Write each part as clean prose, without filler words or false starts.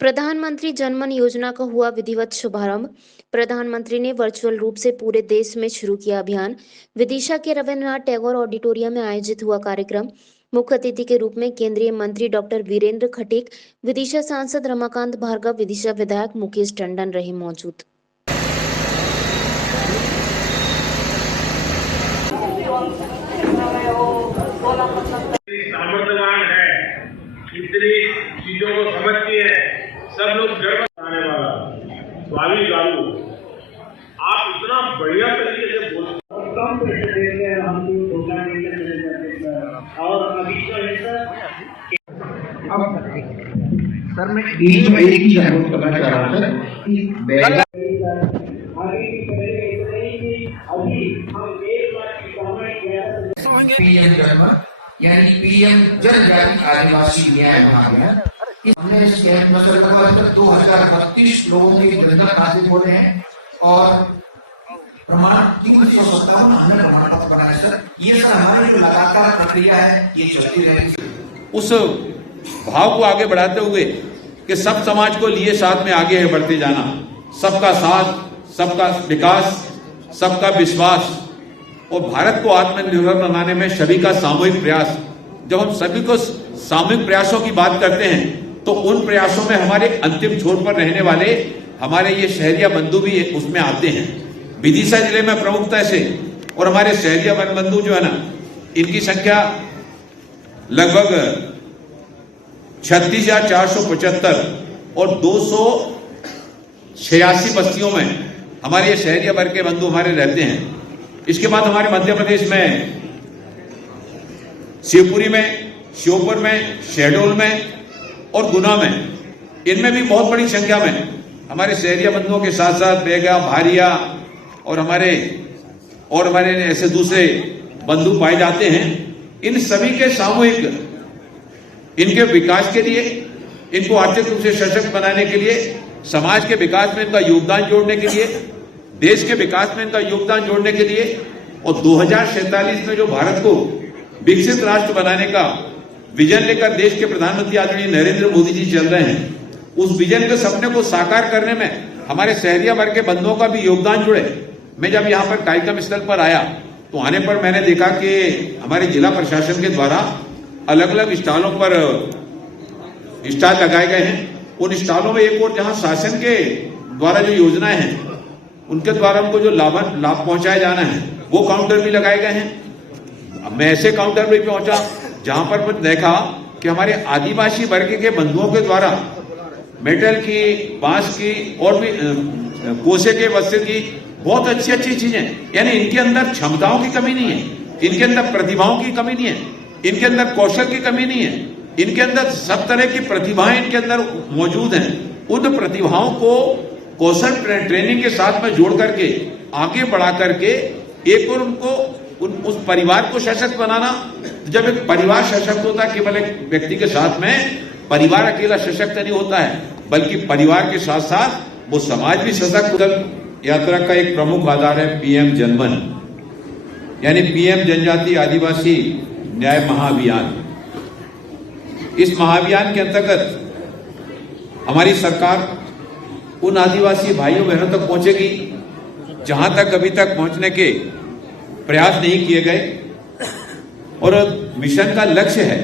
प्रधानमंत्री जनमन योजना का हुआ विधिवत शुभारंभ। प्रधानमंत्री ने वर्चुअल रूप से पूरे देश में शुरू किया अभियान। विदिशा के रविन्द्रनाथ टैगोर ऑडिटोरियम में आयोजित हुआ कार्यक्रम। मुख्य अतिथि के रूप में केंद्रीय मंत्री डॉक्टर वीरेंद्र खटीक, विदिशा सांसद रमाकांत भार्गव, विदिशा विधायक मुकेश टंडन रहे मौजूद। सामर्थ्यवान है, इतनी चीजों को समझती है, सब लोग गर्व आने वाला स्वामी गारू, आप इतना बढ़िया तरीके से बोलते हैं। कम पैसे देते हैं हम और अभी तो सर मैं बीच में एक ही अनुरोध करना चाह रहा हूँ सर कि पीएम जन्म यानी पीएम जनजाति आदिवासी न्याय महाभियान हमने इस कैंप में सर लगभग 2032 लोगों के जनता खाते खोले हैं और प्रमाण 357 हमने प्रमाण पत्र बनाए सर। ये सर हमारी जो लगातार प्रक्रिया है ये चलती रहेगी। उस भाव को आगे बढ़ाते हुए कि सब समाज को लिए साथ में आगे है बढ़ते जाना, सबका साथ, सबका विकास, सबका विश्वास और भारत को आत्मनिर्भर बनाने में सभी का सामूहिक प्रयास। जब हम सभी को सामूहिक प्रयासों की बात करते हैं तो उन प्रयासों में हमारे अंतिम छोर पर रहने वाले हमारे ये शहरिया बंधु भी उसमें आते हैं। विदिशा जिले में प्रमुखता से और हमारे शहरिया वन बंधु जो है ना, इनकी संख्या लगभग 36,475 और 286 बस्तियों में हमारे ये शहरिया वर्ग के बंधु हमारे रहते हैं। इसके बाद हमारे मध्य प्रदेश में शिवपुरी में, श्योपुर में, शहडोल में और गुना में, इनमें भी बहुत बड़ी संख्या में हमारे शहरिया बंधुओं के साथ साथ बेगा, भारिया और हमारे ऐसे दूसरे बंधु पाए जाते हैं। इन सभी के सामूहिक इनके विकास के लिए, इनको आर्थिक रूप से सशक्त बनाने के लिए, समाज के विकास में इनका योगदान जोड़ने के लिए, देश के विकास में इनका योगदान जोड़ने के लिए और 2047 में जो भारत को विकसित राष्ट्र बनाने का विजन लेकर देश के प्रधानमंत्री आदरणीय नरेंद्र मोदी जी चल रहे हैं, उस विजन के सपने को साकार करने में हमारे शहरिया वर्ग के बंधुओं का भी योगदान जुड़े। मैं जब यहाँ पर कार्यक्रम स्थल पर आया तो आने पर मैंने देखा कि हमारे जिला प्रशासन के द्वारा अलग अलग स्टॉलों पर स्टॉल लगाए गए हैं। उन स्टॉलों में एक और जहां शासन के द्वारा जो योजनाएं हैं उनके द्वारा उनको जो लाभ पहुंचाया जाना है वो काउंटर भी लगाए गए हैं। मैं ऐसे काउंटर पर पहुंचा जहां पर देखा कि हमारे आदिवासी वर्ग के बंधुओं के द्वारा मेटल की, बांस की और भी कोसे के वस्त्र की बहुत अच्छी अच्छी चीजें, यानी इनके अंदर क्षमताओं की कमी नहीं है, इनके अंदर प्रतिभाओं की कमी नहीं है, इनके अंदर कौशल की कमी नहीं है, इनके अंदर सब तरह की प्रतिभाएं इनके अंदर मौजूद हैं। उन प्रतिभाओं को कौशल ट्रेनिंग के साथ में जोड़ करके आगे बढ़ा करके एक और उनको उस परिवार को सशक्त बनाना। जब एक परिवार सशक्त होता है, केवल एक व्यक्ति के साथ में परिवार अकेला सशक्त नहीं होता है, बल्कि परिवार के साथ साथ वो समाज भी सशक्त। यात्रा का एक प्रमुख आधार है पीएम जनमन यानी पीएम जनजाति आदिवासी न्याय महाअभियान। इस महाअभियान के अंतर्गत हमारी सरकार उन आदिवासी भाइयों बहनों तक पहुंचेगी जहां तक अभी तक पहुंचने के प्रयास नहीं किए गए। और मिशन का लक्ष्य है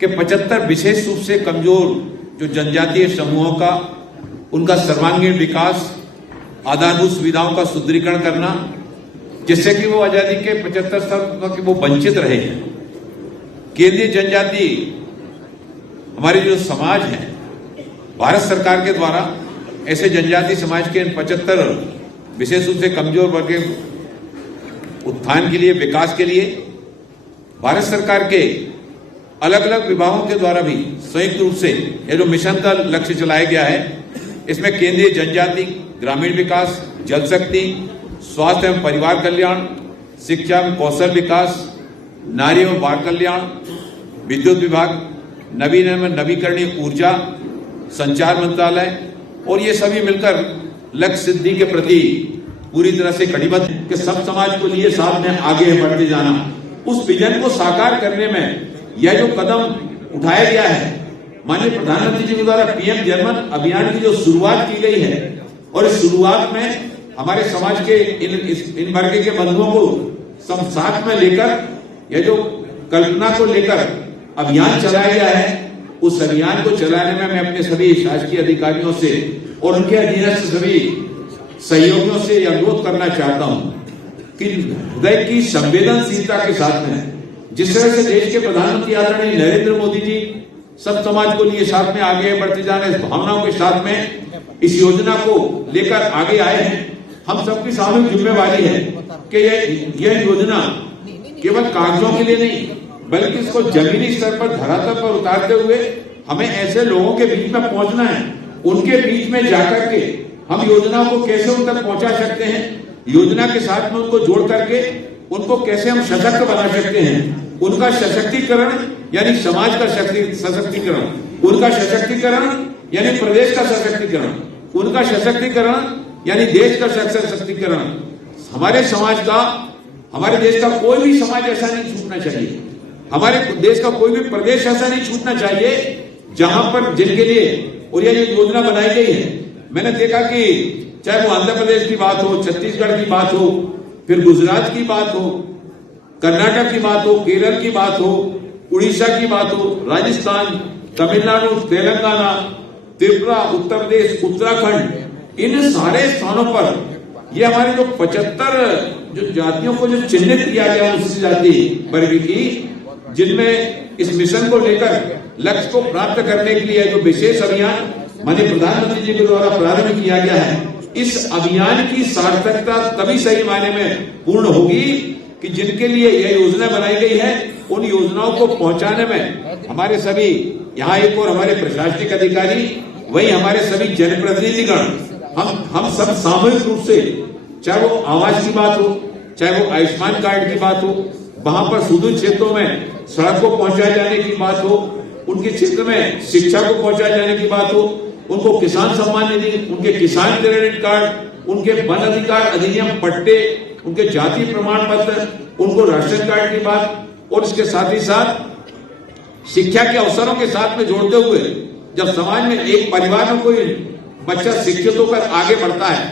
कि 75 विशेष रूप से कमजोर जो जनजातीय समूहों का, उनका सर्वांगीण विकास, आधारभूत सुविधाओं का सुदृढ़ीकरण करना, जिससे कि वो आजादी के 75 साल तक वो वंचित रहे हैं। केंद्रीय जनजाति हमारे जो समाज है, भारत सरकार के द्वारा ऐसे जनजाति समाज के 75 विशेष रूप से कमजोर वर्ग के उत्थान के लिए, विकास के लिए भारत सरकार के अलग अलग विभागों के द्वारा भी संयुक्त रूप से ये जो मिशन का लक्ष्य चलाया गया है, इसमें केंद्रीय जनजाति, ग्रामीण विकास, जल शक्ति, स्वास्थ्य एवं परिवार कल्याण, शिक्षा एवं कौशल विकास, नारी एवं बाल कल्याण, विद्युत विभाग, नवीन एवं नवीकरणीय ऊर्जा, संचार मंत्रालय और ये सभी मिलकर लक्ष्य सिद्धि के प्रति पूरी तरह से कटिबद्ध है कि सब समाज को लिए साथ में आगे बढ़ते जाना। उस विजन को साकार करने में यह जो कदम उठाया गया है माननीय प्रधानमंत्री जी के द्वारा पीएम जन मन अभियान की जो शुरुआत की गई है, और इस शुरुआत में हमारे समाज के इन वर्ग के बंधुओं को सब साथ में लेकर यह जो कल्पना को लेकर अभियान चलाया गया है, उस अभियान को चलाने में मैं अपने सभी शासकीय अधिकारियों से और उनके अधीनस्थ सभी सहयोगियों से यह अनुरोध करना चाहता हूं कि हृदय की संवेदनशीलता के साथ में जिस तरह से देश के प्रधानमंत्री आदरणीय नरेंद्र मोदी जी सब समाज को लिए साथ में आगे बढ़ते जाने भावनाओं के साथ में इस योजना को लेकर आगे आए हैं, हम सबकी सामूहिक जिम्मेवारी है कि यह योजना केवल कागजों के लिए नहीं बल्कि इसको जमीनी स्तर पर धरातल पर उतारते हुए हमें ऐसे लोगों के बीच में पहुंचना है, उनके बीच में जाकर के हम योजनाओं को कैसे उन तक पहुंचा सकते हैं, योजना के साथ में उनको जोड़ करके उनको कैसे हम सशक्त बना सकते हैं, उनका सशक्तिकरण यानी समाज का सशक्तिकरण, उनका सशक्तिकरण यानी प्रदेश का सशक्तिकरण, उनका सशक्तिकरण यानी देश का सशक्तिकरण। हमारे समाज का, हमारे देश का कोई भी समाज ऐसा नहीं छूटना चाहिए, हमारे देश का कोई भी प्रदेश ऐसा नहीं छूटना चाहिए जहां पर जिनके लिए और ये योजना बनाई गई है। मैंने देखा कि चाहे वो आंध्र प्रदेश की बात हो, छत्तीसगढ़ की बात हो, फिर गुजरात की बात हो, कर्नाटक की बात हो, केरल की बात हो, उड़ीसा की बात हो, राजस्थान, तमिलनाडु, तेलंगाना, त्रिपुरा, उत्तर प्रदेश, उत्तराखंड, इन सारे स्थानों पर ये हमारे जो 75 जो जातियों को जो चिन्हित किया गया अनुसूचित जाति वर्ग की, जिनमें इस मिशन को लेकर लक्ष्य को प्राप्त करने के लिए जो विशेष अभियान माननीय प्रधानमंत्री जी के द्वारा प्रारंभ किया गया है, इस अभियान की सार्थकता तभी सही मायने में पूर्ण होगी कि जिनके लिए यह योजना बनाई गई है उन योजनाओं को पहुंचाने में हमारे सभी यहाँ एक और हमारे प्रशासनिक अधिकारी, वही हमारे सभी जनप्रतिनिधिगण, हम सब सामूहिक रूप से, चाहे वो आवास की बात हो, चाहे वो आयुष्मान कार्ड की बात हो, वहां पर सुदूर क्षेत्रों में सड़क को पहुंचाए जाने की बात हो, उनके क्षेत्र में शिक्षा को पहुंचाए जाने की बात हो, उनको किसान सम्मान निधि, उनके किसान क्रेडिट कार्ड, उनके वन अधिकार अधिनियम पट्टे, उनके जाति प्रमाण पत्र, उनको राशन कार्ड की बात, और इसके साथ ही साथ शिक्षा के अवसरों के साथ में जोड़ते हुए जब समाज में एक परिवार में कोई बच्चा शिक्षित होकर आगे बढ़ता है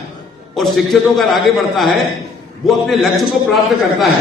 और शिक्षित होकर आगे बढ़ता है, वो अपने लक्ष्य को प्राप्त करता है,